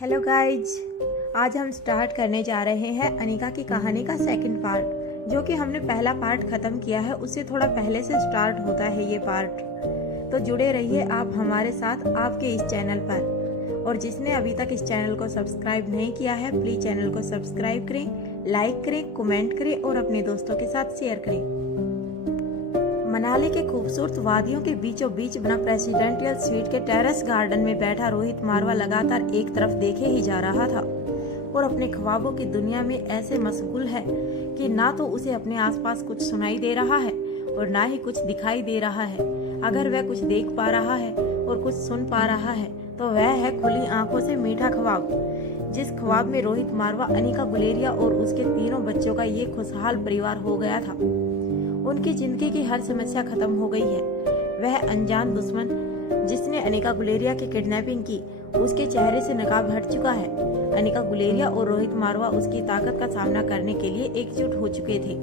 Hello guys, आज हम start करने जा रहे हैं अनिका की कहानी का सेकंड पार्ट। जो कि हमने पहला पार्ट खत्म किया है, उससे थोड़ा पहले से स्टार्ट होता है ये पार्ट। तो जुड़े रहिए आप हमारे साथ आपके इस चैनल पर। और जिसने अभी तक इस चैनल को सब्सक्राइब नहीं किया है, प्लीज चैनल को सब्सक्राइब करें, लाइक करें, कमेंट करें और अपने दोस्तों के साथ शेयर करें। मनाली के खूबसूरत वादियों के बीचों बीच बना प्रेसिडेंशियल स्वीट के टेरेस गार्डन में बैठा रोहित मारवा लगातार एक तरफ देखे ही जा रहा था और अपने ख्वाबों की दुनिया में ऐसे मशगूल है कि ना तो उसे अपने आसपास कुछ सुनाई दे रहा है और ना ही कुछ दिखाई दे रहा है। अगर वह कुछ देख पा रहा है और कुछ सुन पा रहा है तो वह है खुली आंखों से मीठा ख्वाब। जिस ख्वाब में रोहित मारवा, अनिका गुलेरिया और उसके तीनों बच्चों का ये खुशहाल परिवार हो गया था। उनकी जिंदगी की हर समस्या खत्म हो गई है। वह अनजान दुश्मन जिसने अनिका गुलेरिया की किडनैपिंग की, उसके चेहरे से नकाब हट चुका है। अनिका गुलेरिया और रोहित मारवा उसकी ताकत का सामना करने के लिए एकजुट हो चुके थे।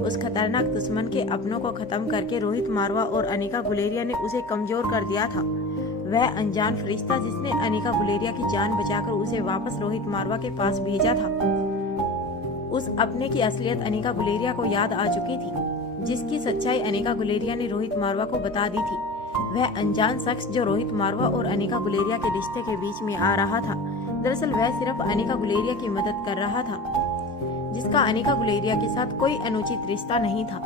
उस खतरनाक दुश्मन के अपनों को खत्म करके रोहित मारवा और अनिका गुलेरिया ने उसे कमजोर कर दिया था। वह अनजान फरिश्ता जिसने अनिका गुलेरिया की जान बचाकर उसे वापस रोहित मारवा के पास भेजा था, उस अपने की असलियत अनिका गुलेरिया को याद आ चुकी थी। जिसकी सच्चाई अनिका गुलेरिया ने रोहित मारवा को बता दी थी। वह अनजान शख्स जो रोहित मारवा और अनिका गुलेरिया के रिश्ते के बीच में आ रहा था, दरअसल वह सिर्फ अनिका गुलेरिया की मदद कर रहा था, जिसका अनिका गुलेरिया के साथ कोई अनुचित रिश्ता नहीं था।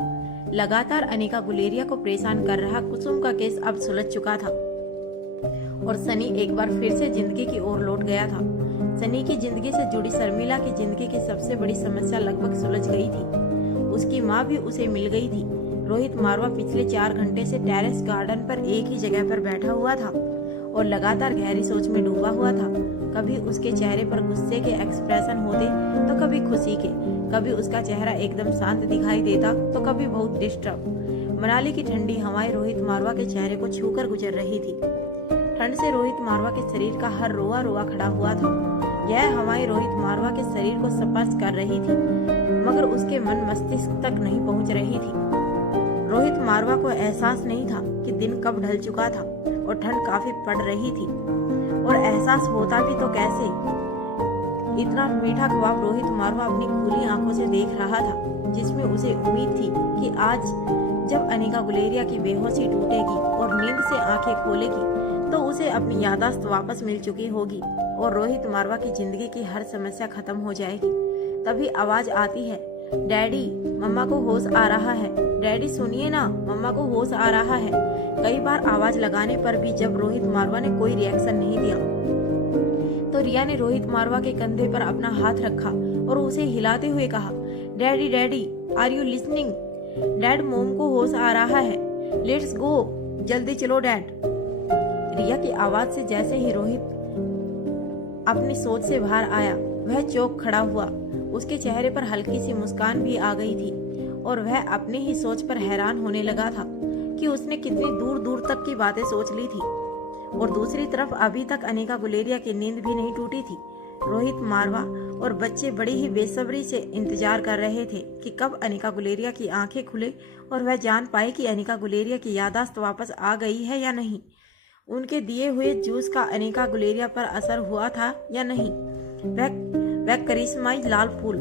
लगातार अनिका गुलेरिया को परेशान कर रहा कुसुम का केस अब सुलझ चुका था और सनी एक बार फिर से जिंदगी की ओर लौट गया था। सनी की जिंदगी से जुड़ी शर्मिला की जिंदगी की सबसे बड़ी समस्या लगभग सुलझ गई थी। उसकी माँ भी उसे मिल गई थी। रोहित मारवा पिछले 4 घंटे से टेरेस गार्डन पर एक ही जगह पर बैठा हुआ था और लगातार गहरी सोच में डूबा हुआ था। कभी उसके चेहरे पर गुस्से के एक्सप्रेशन होते तो कभी खुशी के, कभी उसका चेहरा एकदम शांत दिखाई देता तो कभी बहुत डिस्टर्ब। मनाली की ठंडी हवाएं रोहित मारवा के चेहरे को छूकर गुजर रही थी। ठंड से रोहित मारवा के शरीर का हर रोआ रोआ खड़ा हुआ था। यह हवाएं रोहित मारवा के शरीर को स्पर्श कर रही थी, मगर उसके मन मस्तिष्क तक नहीं पहुंच रही थी। रोहित मारवा को एहसास नहीं था कि दिन कब ढल चुका था और ठंड काफी पड़ रही थी, और एहसास होता भी तो कैसे। इतना मीठा ख्वाब रोहित मारवा अपनी खुली आंखों से देख रहा था, जिसमें उसे उम्मीद थी कि आज जब अनिका गुलेरिया की बेहोशी टूटेगी और नींद से आंखें खोलेगी तो उसे अपनी याददाश्त वापस मिल चुकी होगी और रोहित मारवा की जिंदगी की हर समस्या खत्म हो जाएगी। तभी आवाज आती है, डैडी, मम्मा को होश आ रहा है। डैडी सुनिए ना, मम्मा को होश आ रहा है। कई बार आवाज लगाने पर भी जब रोहित मारवा ने कोई रिएक्शन नहीं दिया तो रिया ने रोहित मारवा के कंधे पर अपना हाथ रखा और उसे हिलाते हुए कहा, daddy daddy, are you listening? Dad, mom को होश आ रहा है। लेट्स गो, जल्दी चलो डैड। रिया की आवाज से जैसे ही रोहित अपनी सोच से बाहर आया, वह चौंक खड़ा हुआ। उसके चेहरे पर हल्की सी मुस्कान भी आ गई थी और वह अपनी ही सोच पर हैरान होने लगा था कि उसने कितनी दूर दूर तक की बातें सोच ली थी। और दूसरी तरफ अभी तक अनिका गुलेरिया की नींद भी नहीं टूटी थी। रोहित मारवा और बच्चे बड़ी ही बेसब्री से इंतजार कर रहे थे कि कब अनिका गुलेरिया की आंखें खुले और वह जान पाए कि अनिका गुलेरिया की याददाश्त वापस आ गई है या नहीं। उनके दिए हुए जूस का अनिका गुलेरिया पर असर हुआ था या नहीं। वह करिश्माई लाल फूल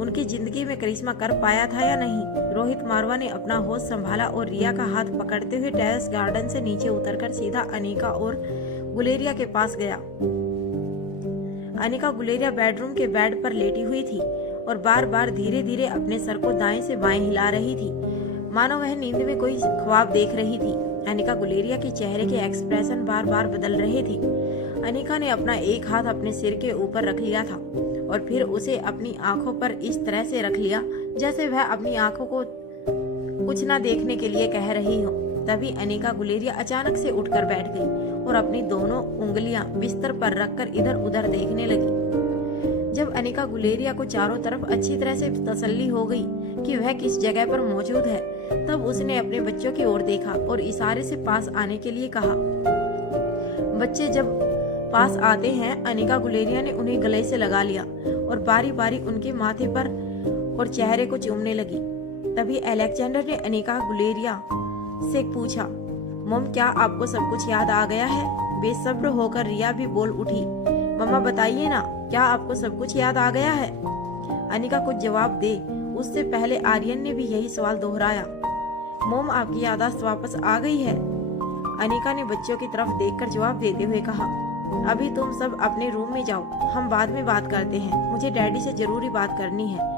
उनकी जिंदगी में करिश्मा कर पाया था या नहीं। रोहित मारवा ने अपना होश संभाला और रिया का हाथ पकड़ते हुए टेरेस गार्डन से नीचे उतरकर सीधा अनिका और गुलेरिया के पास गया। अनिका गुलेरिया बेडरूम के बेड पर लेटी हुई थी और बार बार धीरे धीरे अपने सर को दाएं से बाएं हिला रही थी, मानो वह नींद में कोई ख्वाब देख रही थी। अनिका गुलेरिया के चेहरे के एक्सप्रेशन बार बार बदल रहे थे। अनिका ने अपना एक हाथ अपने सिर के ऊपर रख लिया था और फिर उसे अपनी आंखों पर इस तरह से रख लिया जैसे वह अपनी आंखों को कुछ न देखने के लिए कह रही हो। तभी अनिका गुलेरिया अचानक से उठकर बैठ गई और अपनी दोनों उंगलियां बिस्तर पर रखकर इधर उधर देखने लगी। जब अनिका गुलेरिया को चारों तरफ अच्छी तरह से तसल्ली हो गई कि वह किस जगह पर मौजूद है, तब उसने अपने बच्चों की ओर देखा और इशारे से पास आने के लिए कहा। बच्चे जब पास आते हैं, अनिका गुलेरिया ने उन्हें गले से लगा लिया और बारी बारी उनके माथे पर और चेहरे को चूमने लगी। तभी अलेक्जेंडर ने अनिका गुलेरिया से पूछा, मॉम, क्या आपको सब कुछ याद आ गया है? बेसब्र होकर रिया भी बोल उठी, मम्मा बताइए ना, क्या आपको सब कुछ याद आ गया है? अनिका कुछ जवाब दे उससे पहले आर्यन ने भी यही सवाल दोहराया। मोम, आपकी याददाश्त वापस आ गई है? अनिका ने बच्चों की तरफ देखकर जवाब देते हुए कहा, अभी तुम सब अपने रूम में जाओ, हम बाद में बात करते हैं, मुझे डैडी से जरूरी बात करनी है।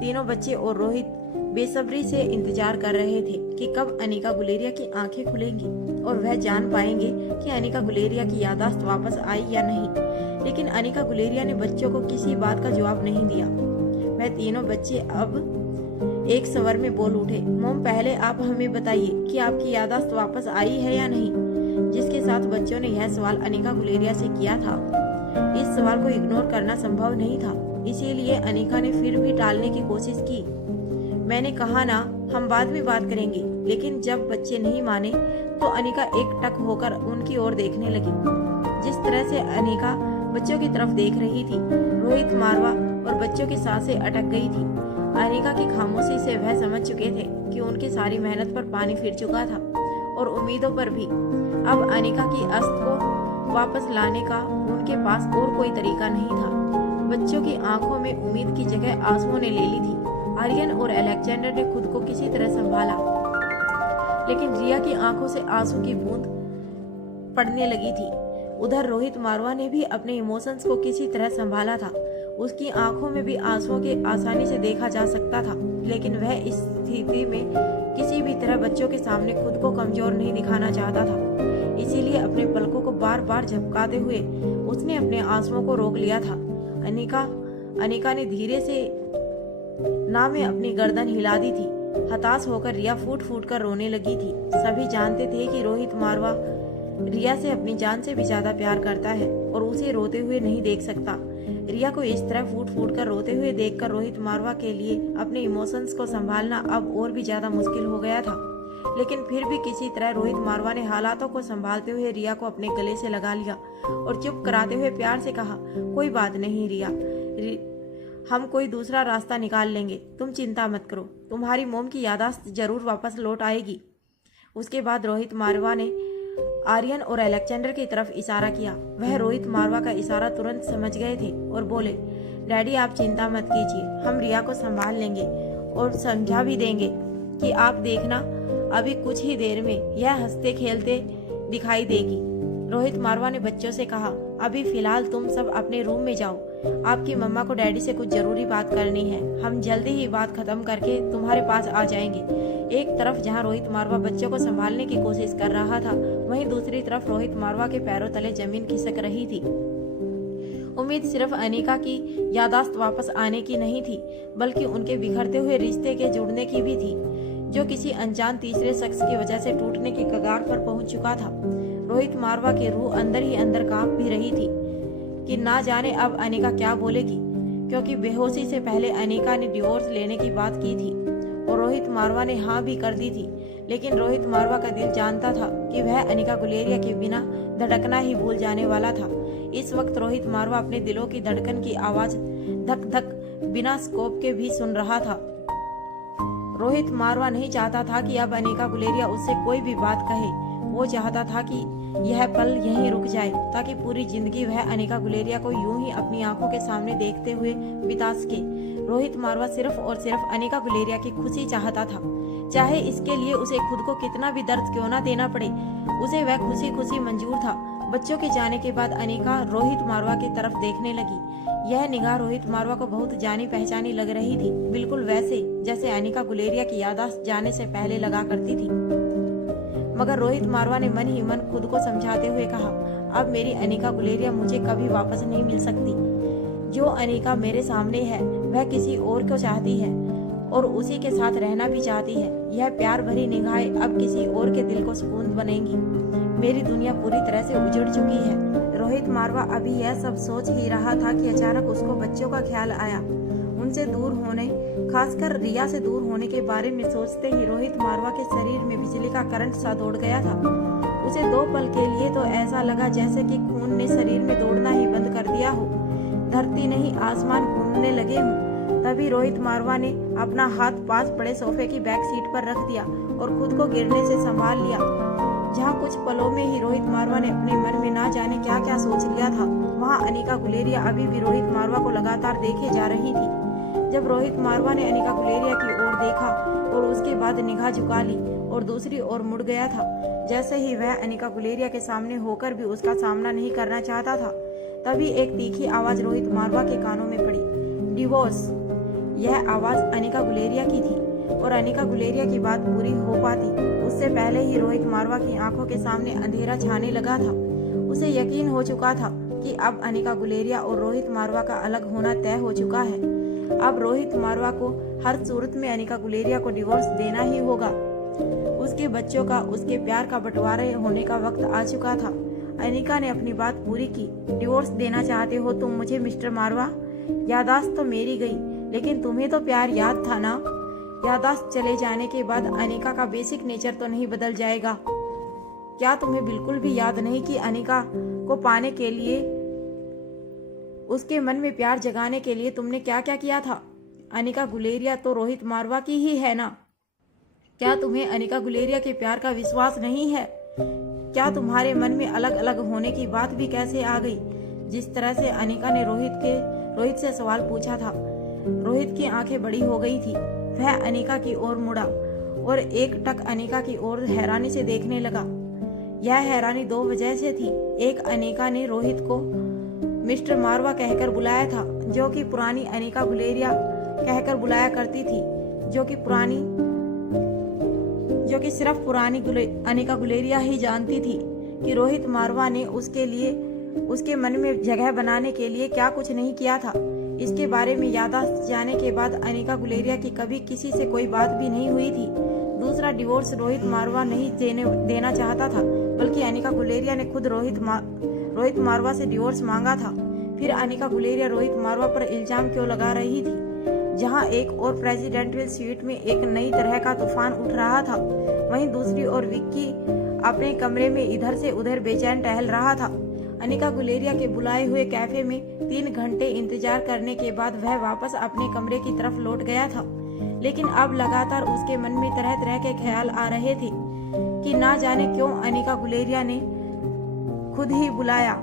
तीनों बच्चे और रोहित बेसब्री से इंतजार कर रहे थे कि कब अनिका गुलेरिया की आंखें खुलेंगी और वह जान पाएंगे कि अनिका गुलेरिया की याददाश्त वापस आई या नहीं। लेकिन अनिका गुलेरिया ने बच्चों को किसी बात का जवाब नहीं दिया। वह तीनों बच्चे अब एक स्वर में बोल उठे, मोम, पहले आप हमें बताइए कि आपकी याददाश्त वापस आई है या नहीं। जिसके साथ बच्चों ने यह सवाल अनिका गुलेरिया से किया था। इस सवाल को इग्नोर करना संभव नहीं था, इसीलिए अनिका ने फिर भी टालने की कोशिश की। मैंने कहा ना, हम बाद में बात करेंगे। लेकिन जब बच्चे नहीं माने तो अनिका एक टक होकर उनकी ओर देखने लगी। जिस तरह से अनिका बच्चों की तरफ देख रही थी, रोहित, मारवा और बच्चों की सांसें अटक गई थी। अनिका की खामोशी से वह समझ चुके थे कि उनकी सारी मेहनत पर पानी फिर चुका था और उम्मीदों पर भी। अब अनिका की अस्त को वापस लाने का उनके पास और कोई तरीका नहीं था। बच्चों की आंखों में उम्मीद की जगह आंसुओं ने ले ली थी। आर्यन और अलेक्जेंडर ने खुद को किसी तरह संभाला, लेकिन रिया की आंखों से आंसू की बूंद पड़ने लगी थी। उधर रोहित मारवा ने भी अपने इमोशंस को किसी तरह संभाला था। उसकी आंखों में भी आंसुओं के आसानी से देखा जा सकता था, लेकिन वह इस स्थिति में किसी भी तरह बच्चों के सामने खुद को कमजोर नहीं दिखाना चाहता था। इसीलिए अपने पलकों को बार बार झपकाते हुए उसने अपने आंसुओं को रोक लिया था। अनिका ने धीरे से ना में अपनी गर्दन हिला दी थी। हताश होकर रिया फूट फूट कर रोने लगी थी। सभी जानते थे कि रोहित मारवा रिया से अपनी जान से भी ज्यादा प्यार करता है और उसे रोते हुए नहीं देख सकता। रिया को इस तरह फूट फूट कर रोते हुए देखकर रोहित मारवा के लिए अपने इमोशंस को संभालना अब और भी ज्यादा मुश्किल हो गया था। लेकिन फिर भी किसी तरह रोहित मारवा ने हालातों को संभालते हुए रिया को अपने गले से लगा लिया और चुप कराते हुए प्यार से कहा, कोई बात नहीं रिया, हम कोई दूसरा रास्ता निकाल लेंगे, तुम चिंता मत करो, तुम्हारी मोम की याददाश्त जरूर वापस लौट आएगी। उसके बाद रोहित मारवा ने आर्यन और अलेक्जेंडर की तरफ इशारा किया। वह रोहित मारवा का इशारा तुरंत समझ गए थे और बोले, डैडी आप चिंता मत कीजिए, हम रिया को संभाल लेंगे और समझा भी देंगे कि आप देखना, अभी कुछ ही देर में यह हंसते खेलते दिखाई देगी। रोहित मारवा ने बच्चों से कहा, अभी फिलहाल तुम सब अपने रूम में जाओ, आपकी मम्मा को डैडी से कुछ जरूरी बात करनी है, हम जल्दी ही बात खत्म करके तुम्हारे पास आ जाएंगे। एक तरफ जहां रोहित मारवा बच्चों को संभालने की कोशिश कर रहा था, वहीं दूसरी तरफ रोहित मारवा के पैरों तले जमीन खिसक रही थी। उम्मीद सिर्फ अनिका की याददाश्त वापस आने की नहीं थी, बल्कि उनके बिखरते हुए रिश्ते के जुड़ने की भी थी, जो किसी अनजान तीसरे शख्स की वजह से टूटने की कगार पर पहुंच चुका था। रोहित मारवा की रूह अंदर ही अंदर कांप भी रही थी कि ना जाने अब अनिका क्या बोलेगी, क्योंकि बेहोशी से पहले अनिका ने डिवोर्स लेने की बात की थी और रोहित मारवा ने हाँ भी कर दी थी। लेकिन रोहित मारवा का दिल जानता था कि वह अनिका गुलेरिया के बिना धड़कना ही भूल जाने वाला था। इस वक्त रोहित मारवा अपने दिलों की धड़कन की आवाज धक धक बिना स्कोप के भी सुन रहा था। रोहित मारवा नहीं चाहता था कि अब अनिका गुलेरिया उससे कोई भी बात कहे। वो चाहता था कि यह पल यहीं रुक जाए, ताकि पूरी जिंदगी वह अनिका गुलेरिया को यूं ही अपनी आंखों के सामने देखते हुए बिता सके। रोहित मारवा सिर्फ और सिर्फ अनिका गुलेरिया की खुशी चाहता था, चाहे इसके लिए उसे खुद को कितना भी दर्द क्यों ना देना पड़े, उसे वह खुशी खुशी मंजूर था। बच्चों के जाने के बाद अनिका रोहित मारवा की तरफ देखने लगी। यह निगाह रोहित मारवा को बहुत जानी पहचानी लग रही थी, बिल्कुल वैसे जैसे अनिका गुलेरिया की याददाश्त जाने से पहले लगा करती थी। मगर रोहित मारवा ने मन ही मन खुद को समझाते हुए कहा, अब मेरी अनिका गुलेरिया मुझे कभी वापस नहीं मिल सकती। जो अनिका मेरे सामने है वह किसी और को चाहती है और उसी के साथ रहना भी चाहती है। यह प्यार भरी निगाहें अब किसी और के दिल को सुकून बनेंगी। मेरी दुनिया पूरी तरह से उजड़ चुकी है। रोहित मारवा अभी यह सब सोच ही रहा था कि अचानक उसको बच्चों का ख्याल आया। उनसे दूर होने, खासकर रिया से दूर होने के बारे में सोचते ही रोहित मारवा के शरीर में बिजली का करंट सा दौड़ गया था। उसे 2 पल के लिए तो ऐसा लगा जैसे कि खून ने शरीर में दौड़ना ही बंद कर दिया हो, धरती नहीं आसमान घूमने लगे हों। तभी रोहित मारवा ने अपना हाथ पास पड़े सोफे की बैक सीट पर रख दिया और खुद को गिरने से संभाल लिया। जहाँ कुछ पलों में ही रोहित मारवा ने अपने मन में ना जाने क्या क्या सोच लिया था, वहाँ वहाँ अनिका गुलेरिया अभी भी रोहित मारवा को लगातार देखे जा रही थी। जब रोहित मारवा ने अनिका गुलेरिया की ओर देखा और उसके बाद निगाह झुका ली और दूसरी ओर मुड़ गया था। जैसे ही वह अनिका गुलेरिया के सामने होकर भी उसका सामना नहीं करना चाहता था, तभी एक तीखी आवाज रोहित मारवा के कानों में पड़ी, डिवोर्स। यह आवाज अनिका गुलेरिया की थी और अनिका गुलेरिया की बात पूरी हो पाती उससे पहले ही रोहित मारवा की आंखों के सामने अंधेरा छाने लगा था। उसे यकीन हो चुका था कि अब अनिका गुलेरिया और रोहित मारवा का अलग होना तय हो चुका है। अब रोहित मारवा को हर सूरत में अनिका गुलेरिया को डिवोर्स देना ही होगा। उसके बच्चों का, उसके प्यार का बंटवारा होने का वक्त आ चुका था। अनिका ने अपनी बात पूरी की। डिवोर्स देना चाहते हो तुम मुझे मिस्टर मारवा? यादाश्त तो मेरी गई, लेकिन तुम्हें तो प्यार याद था ना? यादाश्त चले जाने के बाद अनिका का बेसिक नेचर तो नहीं बदल जाएगा। क्या तुम्हें बिल्कुल भी याद नहीं कि अनिका को पाने के लिए, उसके मन में प्यार जगाने के लिए तुमने क्या क्या किया था? अनिका गुलेरिया तो रोहित मारवा की ही है ना? क्या तुम्हें अनिका गुलेरिया के प्यार का विश्वास नहीं है? क्या तुम्हारे मन में अलग अलग होने की बात भी कैसे आ गई? जिस तरह से अनिका ने रोहित से सवाल पूछा था, रोहित की आंखें बड़ी हो गई थी। वह अनिका की ओर मुड़ा और एक टक अनिका की ओर हैरानी से देखने लगा। यह हैरानी दो वजह से थी। एक, अनिका ने रोहित को मिस्टर मारवा कहकर बुलाया था, जो कि पुरानी अनिका गुलेरिया कहकर बुलाया करती थी, जो कि सिर्फ पुरानी अनिका गुलेरिया ही जानती थी कि रोहित मारवा ने उसके लिए, उसके मन में जगह बनाने के लिए क्या कुछ नहीं किया था। इसके बारे में यादाश्त जाने के बाद अनिका गुलेरिया की कभी किसी से कोई बात भी नहीं हुई थी। दूसरा, डिवोर्स रोहित मारवा नहीं देना चाहता था, बल्कि अनिका गुलेरिया ने खुद रोहित मारवा से डिवोर्स मांगा था। फिर अनिका गुलेरिया रोहित मारवा पर इल्जाम क्यों लगा रही थी? जहां एक और प्रेसिडेंशियल स्वीट में एक नई तरह का तूफान उठ रहा था, वहीं दूसरी ओर विक्की अपने कमरे में इधर से उधर बेचैन टहल रहा था। अनिका गुलेरिया के बुलाए हुए कैफे में 3 घंटे इंतजार करने के बाद वह वापस अपने कमरे की तरफ लौट गया था, लेकिन अब लगातार उसके मन में तरह तरह के ख्याल आ रहे थे कि ना जाने क्यों अनिका गुलेरिया ने खुद ही बुलाया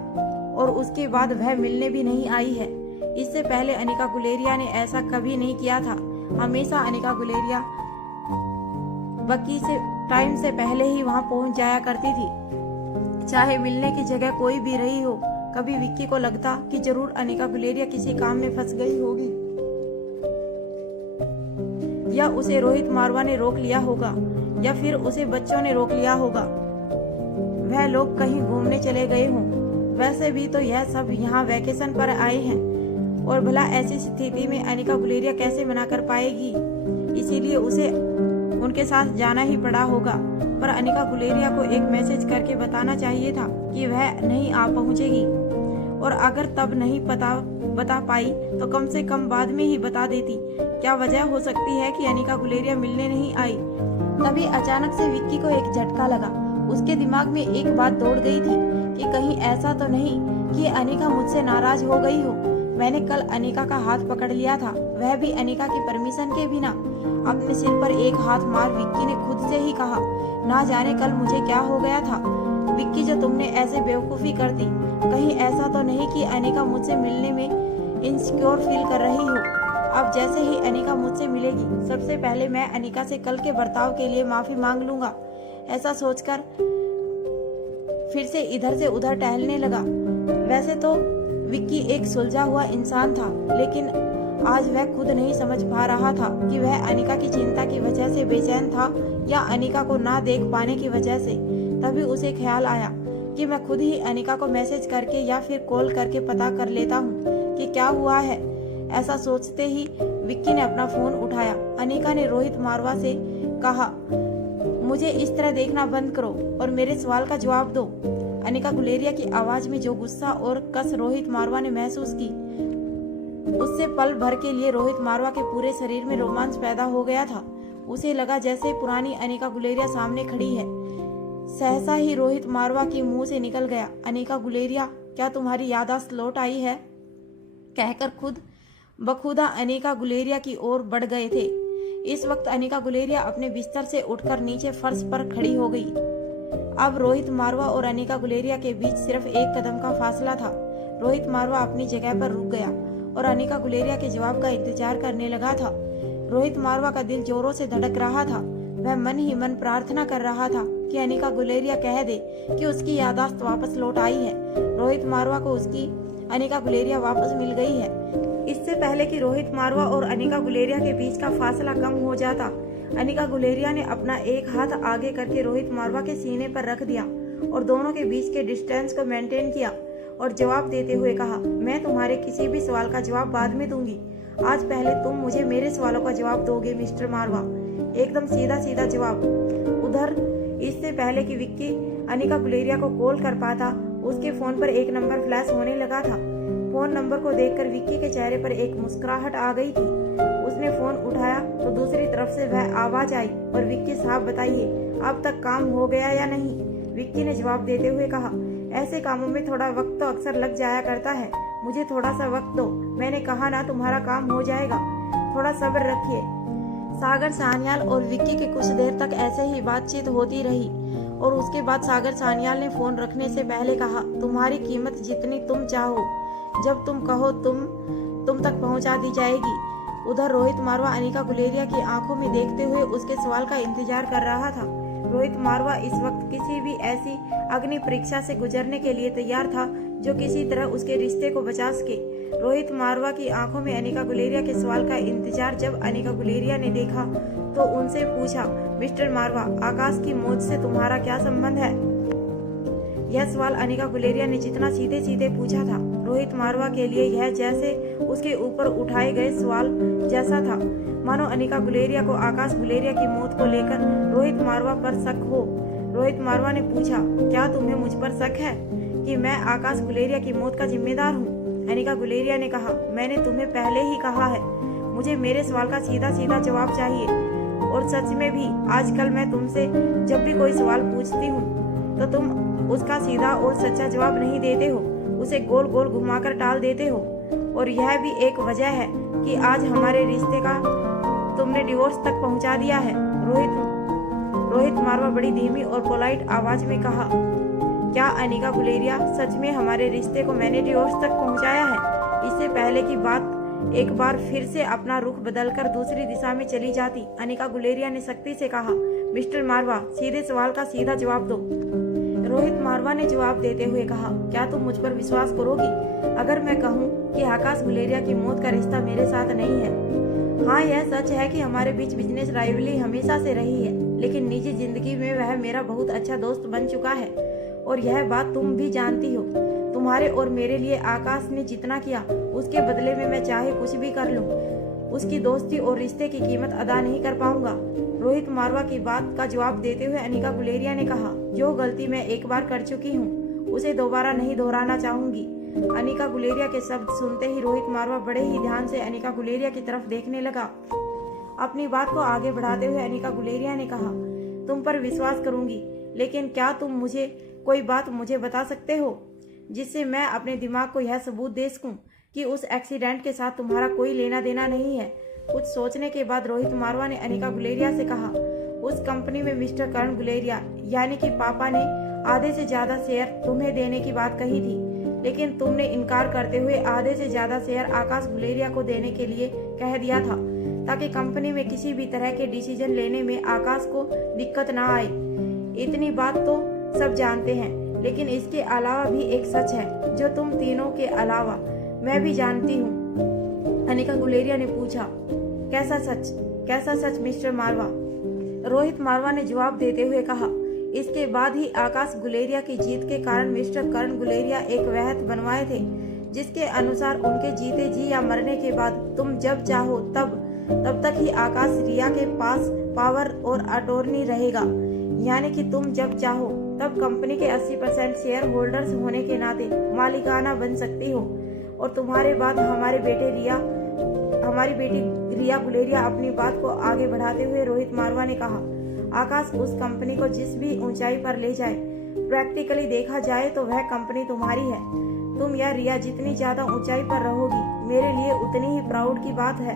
और उसके बाद वह मिलने भी नहीं आई है। इससे पहले अनिका गुलेरिया ने ऐसा कभी नहीं किया था। हमेशा अनिका गुलेरिया बकी से टाइम से पहले ही वहां पहुंच जाया करती थी, चाहे मिलने की जगह कोई भी रही हो। कभी विक्की को लगता कि जरूर अनिका गुलेरिया किसी काम में फंस गई होगी, या उसे रोहित मारवा ने रोक लिया होगा, या फिर उसे बच्चों ने रोक लिया होगा, वह लोग कहीं घूमने चले गए हों। वैसे भी तो यह सब यहाँ वैकेशन पर आए हैं, और भला ऐसी स्थिति में अनिका गुलेरिया कैसे मना कर पाएगी? इसीलिए उसे उनके साथ जाना ही पड़ा होगा। पर अनिका गुलेरिया को एक मैसेज करके बताना चाहिए था कि वह नहीं आ पहुंचेगी, और अगर तब नहीं बता पाई तो कम से कम बाद में ही बता देती। क्या वजह हो सकती है कि अनिका गुलेरिया मिलने नहीं आई? तभी अचानक से विक्की को एक झटका लगा। उसके दिमाग में एक बात दौड़ गई थी कि कहीं ऐसा तो नहीं कि अनिका मुझसे नाराज हो गई हो। मैंने कल अनिका का हाथ पकड़ लिया था, वह भी अनिका की परमिशन के बिना। अपने सिर पर एक हाथ मार विक्की ने खुद से ही कहा, ना जाने कल मुझे क्या हो गया था विक्की, जो तुमने ऐसे बेवकूफ़ी कर दी। कहीं ऐसा तो नहीं कि अनिका मुझसे मिलने में इनसिक्योर फील कर रही हो? अब जैसे ही अनिका मुझसे मिलेगी, सबसे पहले मैं अनिका से कल के बर्ताव के लिए माफ़ी मांग लूँगा। ऐसा सोचकर फिर से इधर से उधर टहलने लगा। वैसे तो विक्की एक सुलझा हुआ इंसान था, लेकिन आज वह खुद नहीं समझ पा रहा था कि वह अनिका की चिंता की वजह से बेचैन था या अनिका को ना देख पाने की वजह से। तभी उसे ख्याल आया कि मैं खुद ही अनिका को मैसेज करके या फिर कॉल करके पता कर लेता हूँ कि क्या हुआ है। ऐसा सोचते ही विक्की ने अपना फोन उठाया। अनिका ने रोहित मारवा से कहा, मुझे इस तरह देखना बंद करो और मेरे सवाल का जवाब दो। अनिका गुलेरिया की आवाज में जो गुस्सा और कस रोहित मारवा ने महसूस की, उससे पल भर के लिए रोहित मारवा के पूरे शरीर में रोमांच पैदा हो गया था। उसे लगा जैसे पुरानी अनिका गुलेरिया सामने खड़ी है। सहसा ही रोहित मारवा के मुंह से निकल गया, अनिका गुलेरिया, क्या तुम्हारी याददाश्त लौट आई है? कहकर खुद बखुदा अनिका गुलेरिया की ओर बढ़ गए थे। इस वक्त अनिका गुलेरिया अपने बिस्तर से उठकर नीचे फर्श पर खड़ी हो गई। अब रोहित मारवा और अनिका गुलेरिया के बीच सिर्फ एक कदम का फासला था। रोहित मारवा अपनी जगह पर रुक गया और अनिका गुलेरिया के जवाब का इंतजार करने लगा था। रोहित मारवा का दिल जोरों से धड़क रहा था। वह मन ही मन प्रार्थना कर रहा था कि अनिका गुलेरिया कह दे कि उसकी याददाश्त वापस लौट आई है। रोहित मारवा को उसकी अनिका गुलेरिया वापस मिल गई है। इससे पहले कि रोहित मारवा और अनिका गुलेरिया के बीच का फासला कम हो जाता, अनिका गुलेरिया ने अपना एक हाथ आगे करके रोहित मारवा के सीने पर रख दिया और दोनों के बीच के डिस्टेंस को मेंटेन किया और जवाब देते हुए कहा, मैं तुम्हारे किसी भी सवाल का जवाब बाद में दूंगी। आज पहले तुम मुझे मेरे सवालों का जवाब दोगे मिस्टर मारवा, एकदम सीधा सीधा जवाब। उधर इससे पहले कि विक्की अनिका गुलेरिया को कॉल कर पाता, उसके फोन पर एक नंबर फ्लैश होने लगा था। फोन नंबर को देखकर विक्की के चेहरे पर एक मुस्कुराहट आ गई थी। उसने फोन उठाया तो दूसरी तरफ से वह आवाज आई, और विक्की साहब बताइए, अब तक काम हो गया या नहीं? विक्की ने जवाब देते हुए कहा, ऐसे कामों में थोड़ा वक्त तो अक्सर लग जाया करता है, मुझे थोड़ा सा वक्त दो। मैंने कहा ना तुम्हारा काम हो जाएगा, थोड़ा सब्र रखिए। सागर सान्याल और विक्की की कुछ देर तक ऐसे ही बातचीत होती रही और उसके बाद सागर सान्याल ने फोन रखने से पहले कहा, तुम्हारी कीमत जितनी तुम चाहो, जब तुम कहो तुम तक पहुंचा दी जाएगी। उधर रोहित मारवा अनिका गुलेरिया की आंखों में देखते हुए उसके सवाल का इंतजार कर रहा था। रोहित मारवा इस वक्त किसी भी ऐसी अग्नि परीक्षा से गुजरने के लिए तैयार था जो किसी तरह उसके रिश्ते को बचा सके। रोहित मारवा की आंखों में अनिका गुलेरिया के सवाल का इंतजार जब अनिका गुलेरिया ने देखा तो उनसे पूछा, मिस्टर मारवा, आकाश की मौत से तुम्हारा क्या संबंध है? यह सवाल अनिका गुलेरिया ने जितना सीधे सीधे पूछा था, रोहित मारवा के लिए यह जैसे उसके ऊपर उठाए गए सवाल जैसा था, मानो अनिका गुलेरिया को आकाश गुलेरिया की मौत को लेकर रोहित मारवा पर शक हो। रोहित मारवा ने पूछा, क्या तुम्हें मुझ पर शक है कि मैं आकाश गुलेरिया की मौत का जिम्मेदार हूँ? अनिका गुलेरिया ने कहा, मैंने तुम्हें पहले ही कहा है, मुझे मेरे सवाल का सीधा सीधा जवाब चाहिए। और सच में भी आजकल मैं तुमसे जब भी कोई सवाल पूछती हूँ तो तुम उसका सीधा और सच्चा जवाब नहीं देते हो, उसे गोल गोल घुमाकर टाल देते हो। और यह भी एक वजह है कि आज हमारे रिश्ते का तुमने डिवोर्स तक पहुंचा दिया है। रोहित मारवा बड़ी धीमी और पोलाइट आवाज में कहा, क्या अनिका गुलेरिया, सच में हमारे रिश्ते को मैंने डिवोर्स तक पहुंचाया है? इससे पहले की बात एक बार फिर से अपना रुख बदलकर दूसरी दिशा में चली जाती, अनिका गुलेरिया ने सख्ती से कहा, मिस्टर मारवा, सीधे सवाल का सीधा जवाब दो। रोहित मारवा ने जवाब देते हुए कहा, क्या तुम मुझ पर विश्वास करोगी अगर मैं कहूँ कि आकाश गुलेरिया की मौत का रिश्ता मेरे साथ नहीं है? हाँ, यह सच है कि हमारे बीच बिजनेस राइवली हमेशा से रही है, लेकिन निजी जिंदगी में वह मेरा बहुत अच्छा दोस्त बन चुका है और यह बात तुम भी जानती हो। तुम्हारे और मेरे लिए आकाश ने जितना किया उसके बदले में मैं चाहे कुछ भी कर लूं, उसकी दोस्ती और रिश्ते की कीमत अदा नहीं कर पाऊंगा। रोहित मारवा की बात का जवाब देते हुए अनिका गुलेरिया ने कहा, जो गलती मैं एक बार कर चुकी हूँ उसे दोबारा नहीं दोहराना चाहूंगी। अनिका गुलेरिया के शब्द सुनते ही रोहित मारवा बड़े ही ध्यान से अनिका गुलेरिया की तरफ देखने लगा। अपनी बात को आगे बढ़ाते हुए अनिका गुलेरिया ने कहा, तुम पर विश्वास करूंगी, लेकिन क्या तुम मुझे कोई बात मुझे बता सकते हो जिससे मैं अपने दिमाग को यह सबूत दे सकूं कि उस एक्सीडेंट के साथ तुम्हारा कोई लेना देना नहीं है? कुछ सोचने के बाद रोहित मारवा ने अनिका गुलेरिया से कहा, उस कंपनी में मिस्टर करण गुलेरिया यानी कि पापा ने आधे से ज्यादा शेयर तुम्हें देने की बात कही थी, लेकिन तुमने इनकार करते हुए आधे से ज्यादा शेयर आकाश गुलेरिया को देने के लिए कह दिया था ताकि कंपनी में किसी भी तरह के डिसीजन लेने में आकाश को दिक्कत ना आए। इतनी बात तो सब जानते हैं, लेकिन इसके अलावा भी एक सच है जो तुम तीनों के अलावा मैं भी जानती हूँ। अनिका गुलेरिया ने पूछा, कैसा सच मिस्टर मारवा? रोहित मारवा ने जवाब देते हुए कहा, इसके बाद ही आकाश गुलेरिया की जीत के कारण मिस्टर करण गुलेरिया एक वहत बनवाए थे जिसके अनुसार उनके जीते जी या मरने के बाद तुम जब चाहो तब तक ही आकाश रिया के पास पावर और अटॉर्नी रहेगा, यानी कि तुम जब चाहो तब कंपनी के 80% शेयर होल्डर्स होने के नाते मालिकाना बन सकती हो। और तुम्हारे बाद हमारी बेटी रिया गुलेरिया। अपनी बात को आगे बढ़ाते हुए रोहित मारवा ने कहा, आकाश उस कंपनी को जिस भी ऊंचाई पर ले जाए, प्रैक्टिकली देखा जाए तो वह कंपनी तुम्हारी है। तुम या रिया जितनी ज्यादा ऊंचाई पर रहोगी, मेरे लिए उतनी ही प्राउड की बात है।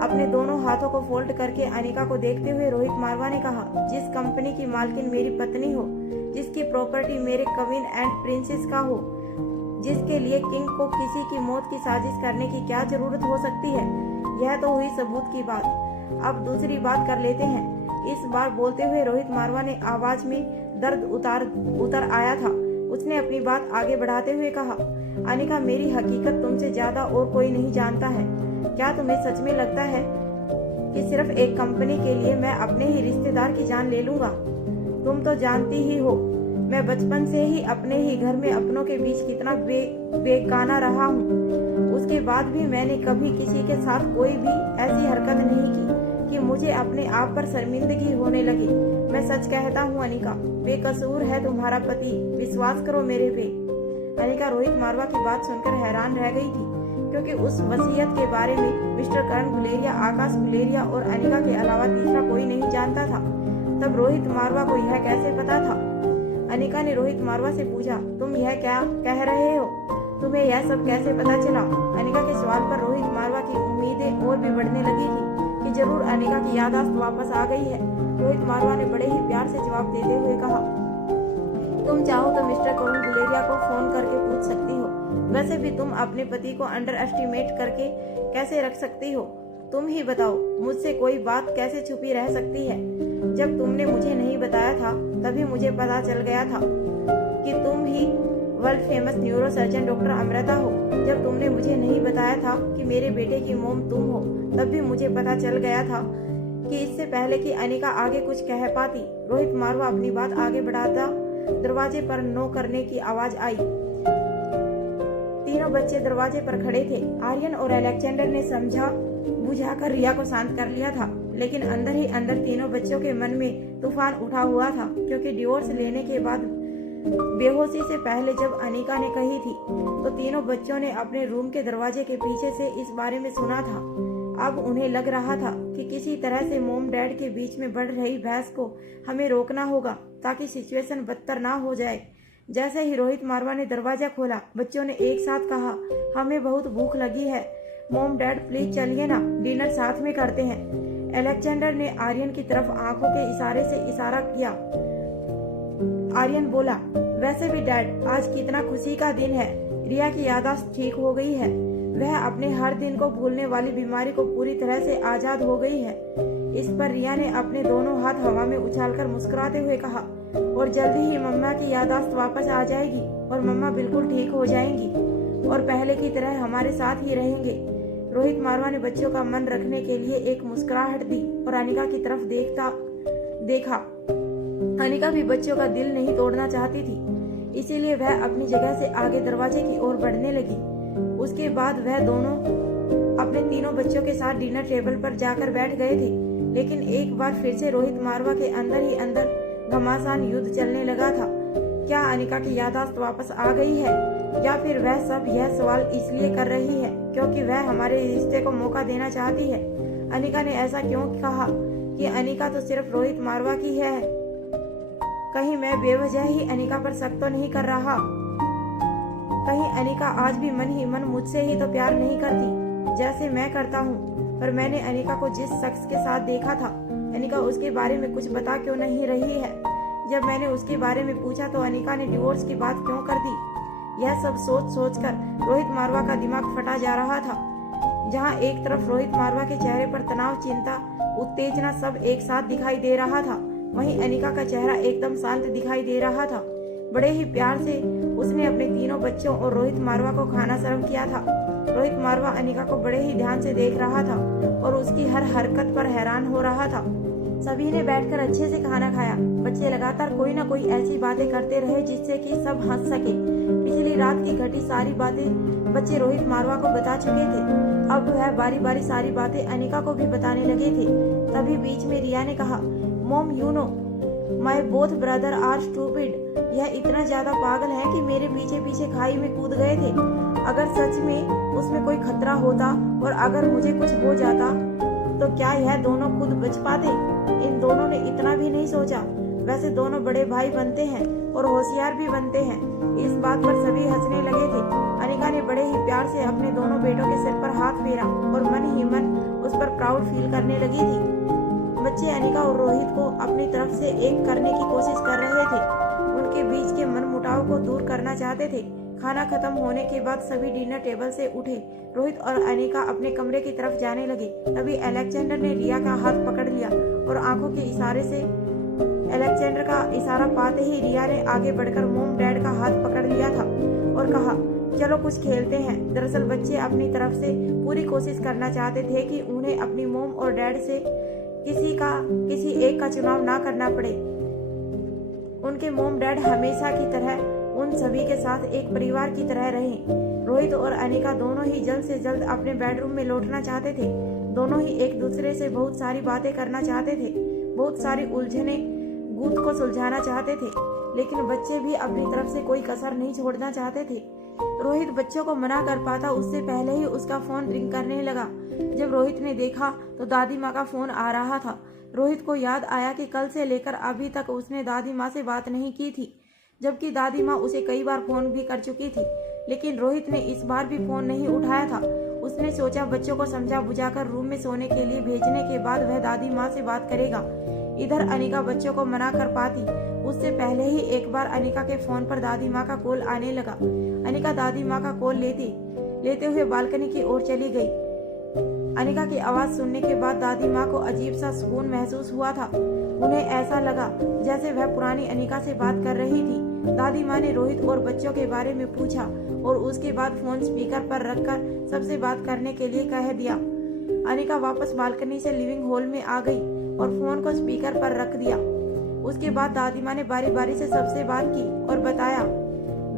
अपने दोनों हाथों को फोल्ड करके अनिका को देखते हुए रोहित मारवा ने कहा, जिस कंपनी की मालकिन मेरी पत्नी हो, जिसकी प्रॉपर्टी मेरे क्वीन एंड प्रिंसेस का हो, जिसके लिए किंग को किसी की मौत की साजिश करने की क्या जरूरत हो सकती है। यह तो हुई सबूत की बात। अब दूसरी बात कर लेते हैं। इस बार बोलते हुए रोहित मारवा ने आवाज में दर्द उतर आया था। उसने अपनी बात आगे बढ़ाते हुए कहा, अनिका, मेरी हकीकत तुमसे ज्यादा और कोई नहीं जानता है। क्या तुम्हें सच में लगता है कि सिर्फ एक कंपनी के लिए मैं अपने ही रिश्तेदार की जान ले लूंगा? तुम तो जानती ही हो मैं बचपन से ही अपने ही घर में अपनों के बीच कितना बेगाना रहा हूँ। उसके बाद भी मैंने कभी किसी के साथ कोई भी ऐसी हरकत नहीं की कि मुझे अपने आप पर शर्मिंदगी होने लगी। मैं सच कहता हूँ अनिका, बेकसूर है तुम्हारा पति, विश्वास करो मेरे पे। अनिका रोहित मारवा की बात सुनकर हैरान रह गई थी, क्योंकि उस वसीयत के बारे में मिस्टर करण गुलेरिया, आकाश गुलेरिया और अनिका के अलावा तीसरा कोई नहीं जानता था। तब रोहित मारवा को यह कैसे पता था? अनिका ने रोहित मारवा से पूछा, तुम यह क्या कह रहे हो? तुम्हें यह सब कैसे पता चला? अनिका के सवाल पर रोहित मारवा की उम्मीदें और भी बढ़ने लगी थी कि जरूर अनिका की याददाश्त वापस आ गई है। रोहित मारवा ने बड़े ही प्यार से जवाब देते हुए कहा, तुम चाहो तो मिस्टर करण गुलेरिया को फोन करके पूछ सकती हो। वैसे भी तुम अपने पति को अंडर एस्टिमेट करके कैसे रख सकती हो? तुम ही बताओ, मुझसे कोई बात कैसे छुपी रह सकती है? जब तुमने मुझे नहीं बताया था तभी मुझे पता चल गया था कि तुम ही world famous neurosurgeon doctor Amrita हो। जब तुमने मुझे नहीं बताया था कि मेरे बेटे की मोम तुम हो, तब भी मुझे पता चल गया था कि इससे पहले कि अनिका आगे कुछ कह पाती। रोहित मारवा अपनी बात आगे बढ़ाता दरवाजे पर नो करने की आवाज आई। तीनों बच्चे दरवाजे पर खड़े थे। आर्यन और अलेक्जेंडर ने समझा बुझाकर रिया को शांत कर लिया था, लेकिन अंदर ही अंदर तीनों बच्चों के मन में तूफान उठा हुआ था, क्योंकि डिवोर्स लेने के बाद बेहोशी से पहले जब अनिका ने कही थी तो तीनों बच्चों ने अपने रूम के दरवाजे के पीछे से इस बारे में सुना था। अब उन्हें लग रहा था कि किसी तरह से मोम डैड के बीच में बढ़ रही बहस को हमें रोकना होगा, ताकि सिचुएशन बदतर ना हो जाए। जैसे ही रोहित मारवा ने दरवाजा खोला, बच्चों ने एक साथ कहा, हमें बहुत भूख लगी है। मोम डैड प्लीज चलिए ना, डिनर साथ में करते हैं। अलेक्जेंडर ने आर्यन की तरफ आंखों के इशारे से इशारा किया। आर्यन बोला, वैसे भी डैड, आज कितना खुशी का दिन है। रिया की याददाश्त ठीक हो गई है। वह अपने हर दिन को भूलने वाली बीमारी को पूरी तरह से आजाद हो गई है। इस पर रिया ने अपने दोनों हाथ हवा में उछालकर मुस्कुराते हुए कहा, और जल्दी ही मम्मा की याददाश्त वापस आ जाएगी और मम्मा बिल्कुल ठीक हो जाएंगी और पहले की तरह हमारे साथ ही रहेंगे। रोहित मारवा ने बच्चों का मन रखने के लिए एक मुस्कुराहट दी और अनिका की तरफ देखा। अनिका भी बच्चों का दिल नहीं तोड़ना चाहती थी, इसीलिए वह अपनी जगह से आगे दरवाजे की ओर बढ़ने लगी। उसके बाद वह दोनों अपने तीनों बच्चों के साथ डिनर टेबल पर जाकर बैठ गए थे। लेकिन एक बार फिर से रोहित मारवा के अंदर ही अंदर घमासान युद्ध चलने लगा था। क्या अनिका की याददाश्त वापस आ गई है, या फिर वह सब यह सवाल इसलिए कर रही है क्योंकि वह हमारे रिश्ते को मौका देना चाहती है? अनिका ने ऐसा क्यों कहा कि अनिका तो सिर्फ रोहित मारवा की है? कहीं मैं बेवजह ही अनिका पर शक तो नहीं कर रहा? कहीं अनिका आज भी मन ही मन मुझसे ही तो प्यार नहीं करती जैसे मैं करता हूँ? पर मैंने अनिका को जिस शख्स के साथ देखा था, अनिका उसके बारे में कुछ बता क्यों नहीं रही है? जब मैंने उसके बारे में पूछा तो अनिका ने डिवोर्स की बात क्यों कर दी? यह सब सोच कर रोहित मारवा का दिमाग फटा जा रहा था। जहाँ एक तरफ रोहित मारवा के चेहरे पर तनाव, चिंता, उत्तेजना सब एक साथ दिखाई दे रहा था, वहीं अनिका का चेहरा एकदम शांत दिखाई दे रहा था। बड़े ही प्यार से उसने अपने तीनों बच्चों और रोहित मारवा को खाना सर्व किया था। रोहित मारवा अनिका को बड़े ही ध्यान से देख रहा था और उसकी हर हरकत पर हैरान हो रहा था। सभी ने बैठकर अच्छे से खाना खाया। बच्चे लगातार कोई ना कोई ऐसी बातें करते रहे जिससे कि सब हंस सके। पिछली रात की घटी सारी बातें बच्चे रोहित मारवा को बता चुके थे। अब वह बारी बारी सारी बातें अनिका को भी बताने लगे थे। तभी बीच में रिया ने कहा, mom, you know my both brother are stupid. यह इतना ज्यादा पागल है कि मेरे पीछे पीछे खाई में कूद गए थे। अगर सच में उसमें कोई खतरा होता और अगर मुझे कुछ हो जाता तो क्या यह दोनों खुद बच पाते? इन दोनों ने इतना भी नहीं सोचा। वैसे दोनों बड़े भाई बनते हैं और होशियार भी बनते हैं। इस बात पर सभी हंसने लगे थे। अनिका ने बड़े ही प्यार से अपने दोनों बेटों के सिर पर हाथ फेरा और मन ही मन उस पर प्राउड फील करने लगी थी। बच्चे अनिका और रोहित को अपनी तरफ से एक करने की कोशिश कर रहे थे। उनके बीच के मनमुटाव को दूर करना चाहते थे। खाना खत्म होने के बाद सभी डिनर टेबल से उठे। रोहित और अनिका अपने कमरे की तरफ जाने लगे। तभी अलेक्जेंडर ने रिया का हाथ पकड़ लिया और आंखों के इशारे से अलेक्जेंडर का इशारा पाते ही रिया ने आगे बढ़कर मोम डैड का हाथ पकड़ लिया था और कहा, चलो कुछ खेलते हैं। दरअसल बच्चे अपनी तरफ से पूरी कोशिश करना चाहते थे कि उन्हें अपनी मोम और डैड से किसी एक का चुनाव ना करना पड़े। उनके मोम डैड हमेशा की तरह उन सभी के साथ एक परिवार की तरह रहे। रोहित और अनिका दोनों ही जल्द से जल्द अपने बेडरूम में लौटना चाहते थे। दोनों ही एक दूसरे से बहुत सारी बातें करना चाहते थे, बहुत सारी उलझने गूंथ को सुलझाना चाहते थे, लेकिन बच्चे भी अपनी तरफ से कोई कसर नहीं छोड़ना चाहते थे। रोहित बच्चों को मना कर पाता उससे पहले ही उसका फोन रिंग करने लगा। जब रोहित ने देखा तो दादी माँ का फोन आ रहा था। रोहित को याद आया कि कल से लेकर अभी तक उसने दादी माँ से बात नहीं की थी, जबकि दादी माँ उसे कई बार फोन भी कर चुकी थी, लेकिन रोहित ने इस बार भी फोन नहीं उठाया था। उसने सोचा बच्चों को समझा बुझाकर रूम में सोने के लिए भेजने के बाद वह दादी माँ से बात करेगा। इधर अनिका बच्चों को मना कर पाती उससे पहले ही एक बार अनिका के फोन पर दादी माँ का कॉल आने लगा। अनिका दादी माँ का कॉल लेते हुए बालकनी की ओर चली गई। अनिका की आवाज सुनने के बाद दादी माँ को अजीब सा सुकून महसूस हुआ था। उन्हें ऐसा लगा जैसे वह पुरानी अनिका से बात कर रही थी। दादी माँ ने रोहित और बच्चों के बारे में पूछा और उसके बाद फोन स्पीकर पर रखकर सबसे बात करने के लिए कह दिया। अनिका वापस बालकनी से लिविंग हॉल में आ गई और फोन को स्पीकर पर रख दिया। उसके बाद दादी माँ ने बारी बारी से सबसे बात की और बताया,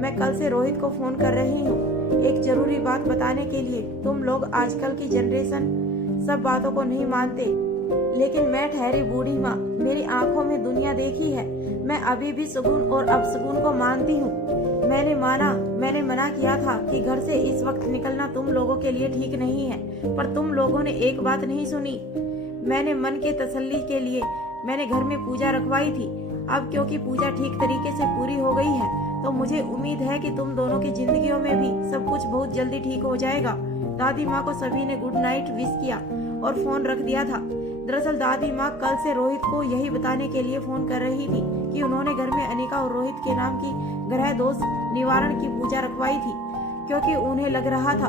मैं कल से रोहित को फोन कर रही हूँ एक जरूरी बात बताने के लिए। तुम लोग आजकल की जनरेशन सब बातों को नहीं मानते, लेकिन मैं ठहरी बूढ़ी माँ, मेरी आंखों में दुनिया देखी है। मैं अभी भी सुकून और अपसुकून को मानती हूँ। मैंने मना किया था कि घर से इस वक्त निकलना तुम लोगों के लिए ठीक नहीं है, पर तुम लोगों ने एक बात नहीं सुनी। मैंने मन के तसल्ली के लिए मैंने घर में पूजा रखवाई थी। अब क्योंकि पूजा ठीक तरीके से पूरी हो गई है तो मुझे उम्मीद है कि तुम दोनों की जिंदगियों में भी सब कुछ बहुत जल्दी ठीक हो जाएगा। दादी माँ को सभी ने गुड नाइट विश किया और फोन रख दिया था। दरअसल दादी माँ कल से रोहित को यही बताने के लिए फोन कर रही थी कि उन्होंने घर में अनिका और रोहित के नाम की ग्रह दोष निवारण की पूजा रखवाई थी, क्योंकि उन्हें लग रहा था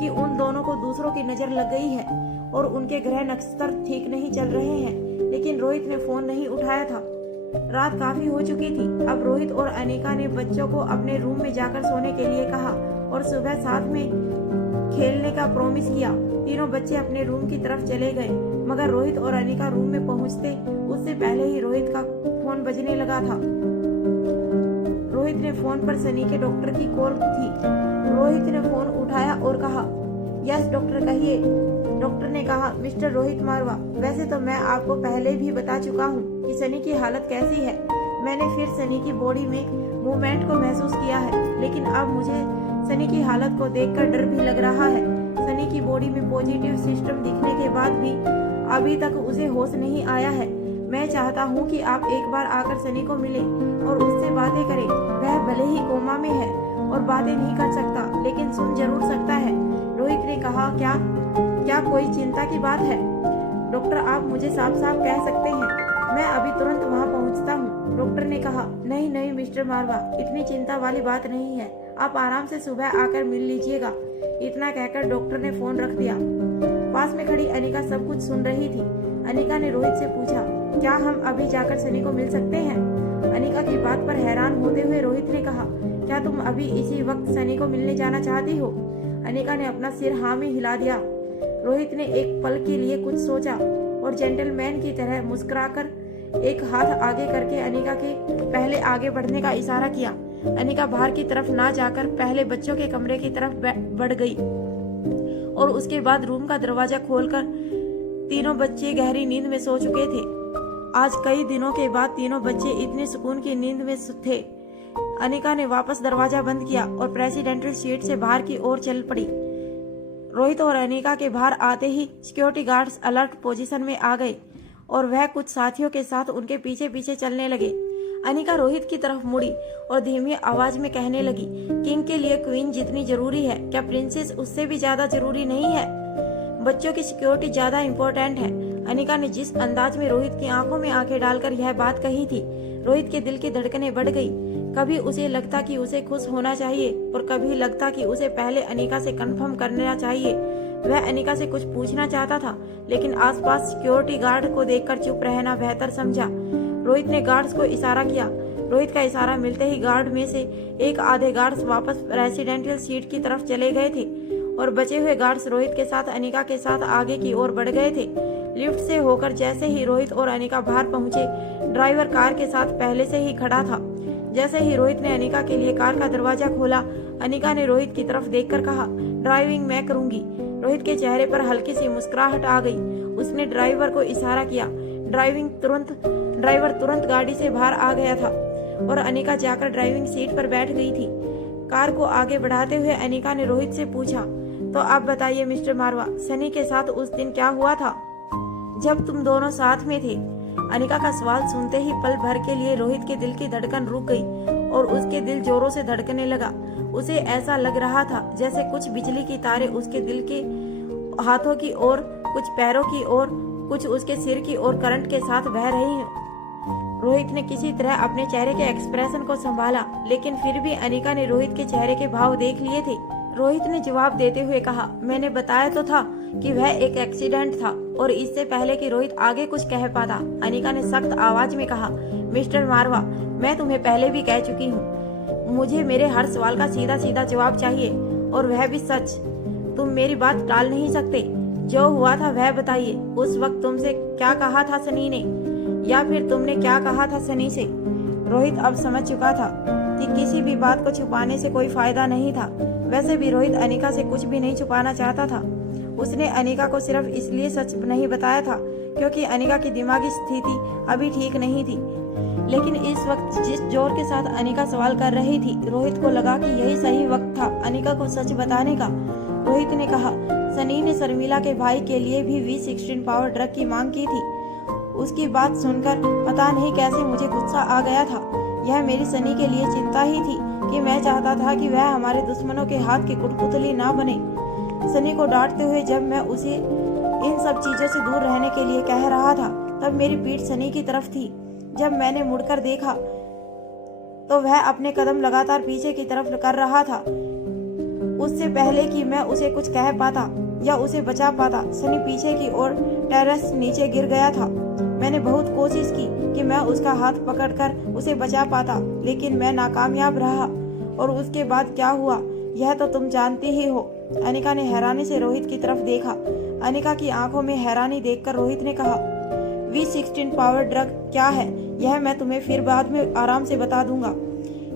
कि उन दोनों को दूसरों की नजर लग गई है और उनके ग्रह नक्षत्र ठीक नहीं चल रहे हैं। लेकिन रोहित ने फोन नहीं उठाया था। रात काफी हो चुकी थी। अब रोहित और अनिका ने बच्चों को अपने रूम में जाकर सोने के लिए कहा और सुबह साथ में खेलने का प्रॉमिस किया। तीनों बच्चे अपने रूम की तरफ चले गए, मगर रोहित और अनिका रूम में पहुंचते उससे पहले ही रोहित का फोन बजने लगा था। रोहित ने फोन पर सनी के डॉक्टर की कॉल थी। रोहित ने फोन उठाया और कहा, यस डॉक्टर कहिए। डॉक्टर ने कहा, मिस्टर रोहित मारवा, वैसे तो मैं आपको पहले भी बता चुका हूँ कि सनी की हालत कैसी है। मैंने फिर सनी की बॉडी में मूवमेंट को महसूस किया है, लेकिन अब मुझे सनी की हालत को देखकर डर भी लग रहा है। सनी की बॉडी में पॉजिटिव सिस्टम दिखने के बाद भी अभी तक उसे होश नहीं आया है। मैं चाहता हूँ कि आप एक बार आकर सनी को मिलें और उससे बातें करें। वह भले ही कोमा में है और बातें नहीं कर सकता, लेकिन सुन जरूर सकता है। रोहित ने कहा, क्या कोई चिंता की बात है? डॉक्टर आप मुझे साफ साफ कह सकते हैं, मैं अभी तुरंत वहाँ पहुँचता हूँ। डॉक्टर ने कहा, नहीं मिस्टर मारवा, इतनी चिंता वाली बात नहीं है, आप आराम से सुबह आकर मिल लीजिएगा। इतना कहकर डॉक्टर ने फोन रख दिया। पास में खड़ी अनिका सब कुछ सुन रही थी। अनिका ने रोहित से पूछा, क्या हम अभी जाकर सनी को मिल सकते हैं? अनिका की बात पर हैरान होते हुए रोहित ने कहा, क्या तुम अभी इसी वक्त सनी को मिलने जाना चाहती हो? अनिका ने अपना सिर हाँ में हिला दिया। रोहित ने एक पल के लिए कुछ सोचा और जेंटलमैन की तरह मुस्कुराकर एक हाथ आगे करके अनिका के पहले आगे बढ़ने का इशारा किया। अनिका बाहर की तरफ ना जाकर पहले बच्चों के कमरे की तरफ बढ़ गई और उसके बाद रूम का दरवाजा खोलकर तीनों बच्चे गहरी नींद में सो चुके थे। आज कई दिनों के बाद तीनों बच्चे इतने सुकून की नींद में थे। अनिका ने वापस दरवाजा बंद किया और प्रेसिडेंटल सीट से बाहर की ओर चल पड़ी। रोहित और अनिका के बाहर आते ही सिक्योरिटी गार्ड्स अलर्ट पोजीशन में आ गए और वह कुछ साथियों के साथ उनके पीछे पीछे चलने लगे। अनिका रोहित की तरफ मुड़ी और धीमी आवाज में कहने लगी, किंग के लिए क्वीन जितनी जरूरी है, क्या प्रिंसेस उससे भी ज्यादा जरूरी नहीं है? बच्चों की सिक्योरिटी ज्यादा इम्पोर्टेंट है। अनिका ने जिस अंदाज में रोहित की आंखों में आंखें डालकर यह बात कही थी, रोहित के दिल की धड़कनें बढ़ गई। कभी उसे लगता कि उसे खुश होना चाहिए और कभी लगता कि उसे पहले अनिका से कंफर्म करना चाहिए। वह अनिका से कुछ पूछना चाहता था, लेकिन आसपास सिक्योरिटी गार्ड को देखकर चुप रहना बेहतर समझा। रोहित ने गार्ड्स को इशारा किया। रोहित का इशारा मिलते ही गार्ड में से एक आधे गार्ड्स वापस रेसिडेंशियल सीट की तरफ चले गए थे और बचे हुए गार्ड्स रोहित के साथ अनिका के साथ आगे की ओर बढ़ गए थे। लिफ्ट से होकर जैसे ही रोहित और अनिका बाहर पहुंचे, ड्राइवर कार के साथ पहले से ही खड़ा था। जैसे ही रोहित ने अनिका के लिए कार का दरवाजा खोला, अनिका ने रोहित की तरफ देखकर कहा, ड्राइविंग मैं करूंगी। रोहित के चेहरे पर हल्की सी मुस्कुराहट आ गई। उसने ड्राइवर को इशारा किया। ड्राइवर तुरंत गाड़ी से बाहर आ गया था और अनिका जाकर ड्राइविंग सीट पर बैठ गई थी। कार को आगे बढ़ाते हुए अनिका ने रोहित से पूछा, तो आप बताइए मिस्टर मारवा, सनी के साथ उस दिन क्या हुआ था जब तुम दोनों साथ में थे? अनिका का सवाल सुनते ही पल भर के लिए रोहित के दिल की धड़कन रुक गई और उसके दिल जोरों से धड़कने लगा। उसे ऐसा लग रहा था जैसे कुछ बिजली की तारें उसके दिल के हाथों की ओर, कुछ पैरों की ओर, कुछ उसके सिर की ओर करंट के साथ बह रही हैं। रोहित ने किसी तरह अपने चेहरे के एक्सप्रेशन को संभाला, लेकिन फिर भी अनिका ने रोहित के चेहरे के भाव देख लिए थे। रोहित ने जवाब देते हुए कहा, मैंने बताया तो था कि वह एक एक्सीडेंट था। और इससे पहले कि रोहित आगे कुछ कह पाता, अनिका ने सख्त आवाज में कहा, मिस्टर मारवा, मैं तुम्हें पहले भी कह चुकी हूँ, मुझे मेरे हर सवाल का सीधा सीधा जवाब चाहिए और वह भी सच। तुम मेरी बात टाल नहीं सकते। जो हुआ था वह बताइए। उस वक्त तुमसे क्या कहा था सनी ने, या फिर तुमने क्या कहा था सनी से? रोहित अब समझ चुका था कि किसी भी बात को छुपाने से कोई फायदा नहीं था। वैसे भी रोहित अनिका से कुछ भी नहीं छुपाना चाहता था। उसने अनिका को सिर्फ इसलिए सच नहीं बताया था क्योंकि अनिका की दिमागी स्थिति अभी ठीक नहीं थी। लेकिन इस वक्त जिस जोर के साथ अनिका सवाल कर रही थी, रोहित को लगा कि यही सही वक्त था अनिका को सच बताने का। रोहित ने कहा, सनी ने शर्मिला के भाई के लिए भी V16 पावर ड्रग की मांग की थी। उसकी बात सुनकर पता नहीं कैसे मुझे गुस्सा आ गया था। यह मेरी सनी के लिए चिंता ही थी कि मैं चाहता था कि वह हमारे दुश्मनों के हाथ की कुटपुतली ना बने। सनी को डांटते हुए जब मैं उसे इन सब चीजों से दूर रहने के लिए कह रहा था, तब मेरी पीठ सनी की तरफ थी। जब मैंने मुड़कर देखा तो वह अपने कदम लगातार पीछे की तरफ कर रहा था। उससे पहले कि मैं उसे कुछ कह पाता या उसे बचा पाता, सनी पीछे की ओर टेरेस नीचे गिर गया था। मैंने बहुत कोशिश की कि मैं उसका हाथ पकड़कर उसे बचा पाता, लेकिन मैं नाकामयाब रहा। और उसके बाद क्या हुआ यह तो तुम जानती ही हो। अनिका ने हैरानी से रोहित की तरफ देखा। अनिका की आंखों में हैरानी देखकर रोहित ने कहा, V16 पावर ड्रग क्या है यह मैं तुम्हें फिर बाद में आराम से बता दूंगा।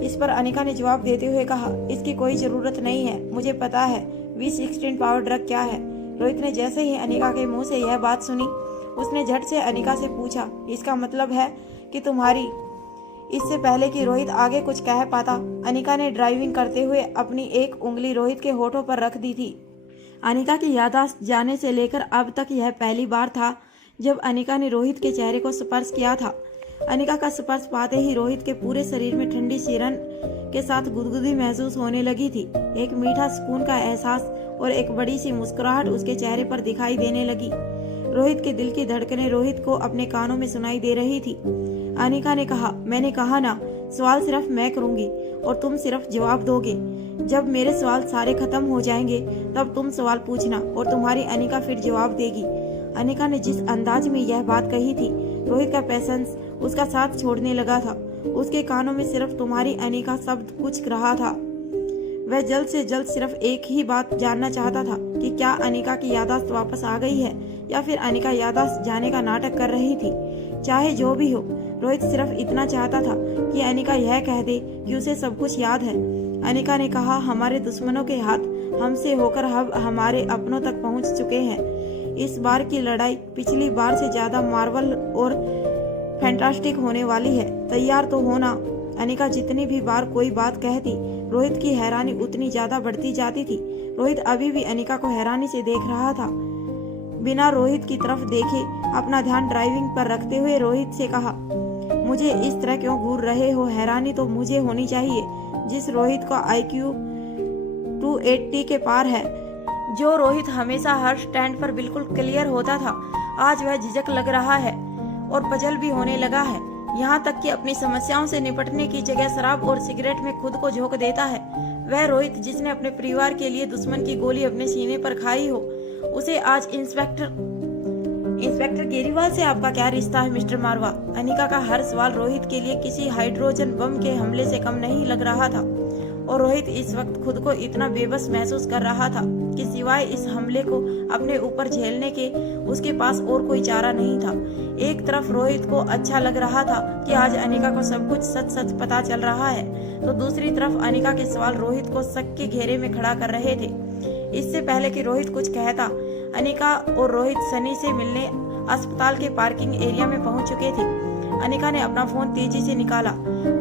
इस पर अनिका ने जवाब देते हुए कहा, इसकी कोई जरूरत नहीं है, मुझे पता है V16 पावर ड्रग क्या है। रोहित ने जैसे ही अनिका के मुंह से यह बात सुनी, उसने झट से अनिका से पूछा, इसका मतलब है कि तुम्हारी? इससे पहले कि रोहित आगे कुछ कह पाता, अनिका ने ड्राइविंग करते हुए अपनी एक उंगली रोहित के होठों पर रख दी थी। अनिका की याददाश्त जाने से लेकर अब तक यह पहली बार था जब अनिका ने रोहित के चेहरे को स्पर्श किया था। अनिका का स्पर्श पाते ही रोहित के पूरे शरीर में ठंडी सिरन के साथ गुदगुदी महसूस होने लगी थी। एक मीठा सुकून का एहसास और एक बड़ी सी मुस्कुराहट उसके चेहरे पर दिखाई देने लगी। रोहित के दिल की धड़कनें रोहित को अपने कानों में सुनाई दे रही थी। अनिका ने कहा, मैंने कहा ना, सवाल सिर्फ मैं करूंगी और तुम सिर्फ जवाब दोगे। जब मेरे सवाल सारे खत्म हो जाएंगे तब तुम सवाल पूछना और तुम्हारी अनिका फिर जवाब देगी। अनिका ने जिस अंदाज में यह बात कही थी, रोहित का पेशेंस उसका साथ छोड़ने लगा था। उसके कानों में सिर्फ तुम्हारी अनिका शब्द कुछ रहा था। वह जल्द से जल्द सिर्फ एक ही बात जानना चाहता था कि क्या अनिका की याददाश्त वापस आ गई है या फिर अनिका याददाश्त जाने का नाटक कर रही थी। चाहे जो भी हो, रोहित सिर्फ इतना चाहता था कि अनिका यह कह दे कि उसे सब कुछ याद है। अनिका ने कहा, हमारे दुश्मनों के हाथ हमसे होकर अब हमारे अपनों तक पहुंच चुके हैं। इस बार की लड़ाई पिछली बार से ज्यादा मार्वल और फैंटास्टिक होने वाली है। तैयार तो होना। अनिका जितनी भी बार कोई बात कहती, रोहित की हैरानी उतनी ज्यादा बढ़ती जाती थी। रोहित अभी भी अनिका को हैरानी से देख रहा था। बिना रोहित की तरफ देखे अपना ध्यान ड्राइविंग पर रखते हुए रोहित से कहा, मुझे इस तरह क्यों घूर रहे हो? हैरानी तो मुझे होनी चाहिए जिस रोहित का IQ 280 के पार है। जो रोहित हमेशा हर स्टैंड पर बिल्कुल क्लियर होता था, आज वह झिझक लग रहा है और पजल भी होने लगा है। यहाँ तक कि अपनी समस्याओं से निपटने की जगह शराब और सिगरेट में खुद को झोंक देता है। वह रोहित जिसने अपने परिवार के लिए दुश्मन की गोली अपने सीने पर खाई हो, उसे आज इंस्पेक्टर केजरीवाल से आपका क्या रिश्ता है मिस्टर मारवा? अनिका का हर सवाल रोहित के लिए किसी हाइड्रोजन बम के हमले से कम नहीं लग रहा था और रोहित इस वक्त खुद को इतना बेबस महसूस कर रहा था कि सिवाय इस हमले को अपने ऊपर झेलने के उसके पास और कोई चारा नहीं था। एक तरफ रोहित को अच्छा लग रहा था कि आज अनिका को सब कुछ सच सच पता चल रहा है, तो दूसरी तरफ अनिका के सवाल रोहित को शक के घेरे में खड़ा कर रहे थे। इससे पहले कि रोहित कुछ कहता, अनिका और रोहित सनी से मिलने अस्पताल के पार्किंग एरिया में पहुंच चुके थे। अनिका ने अपना फोन तेजी से निकाला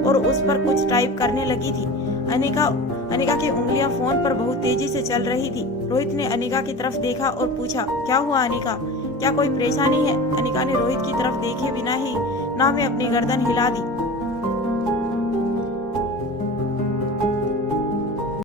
और उस पर कुछ टाइप करने लगी थी। अनिका की उंगलियां फोन पर बहुत तेजी से चल रही थी। रोहित ने अनिका की तरफ देखा और पूछा, क्या हुआ अनिका, क्या कोई परेशानी है? अनिका ने रोहित की तरफ देखे बिना ही ना में अपनी गर्दन हिला दी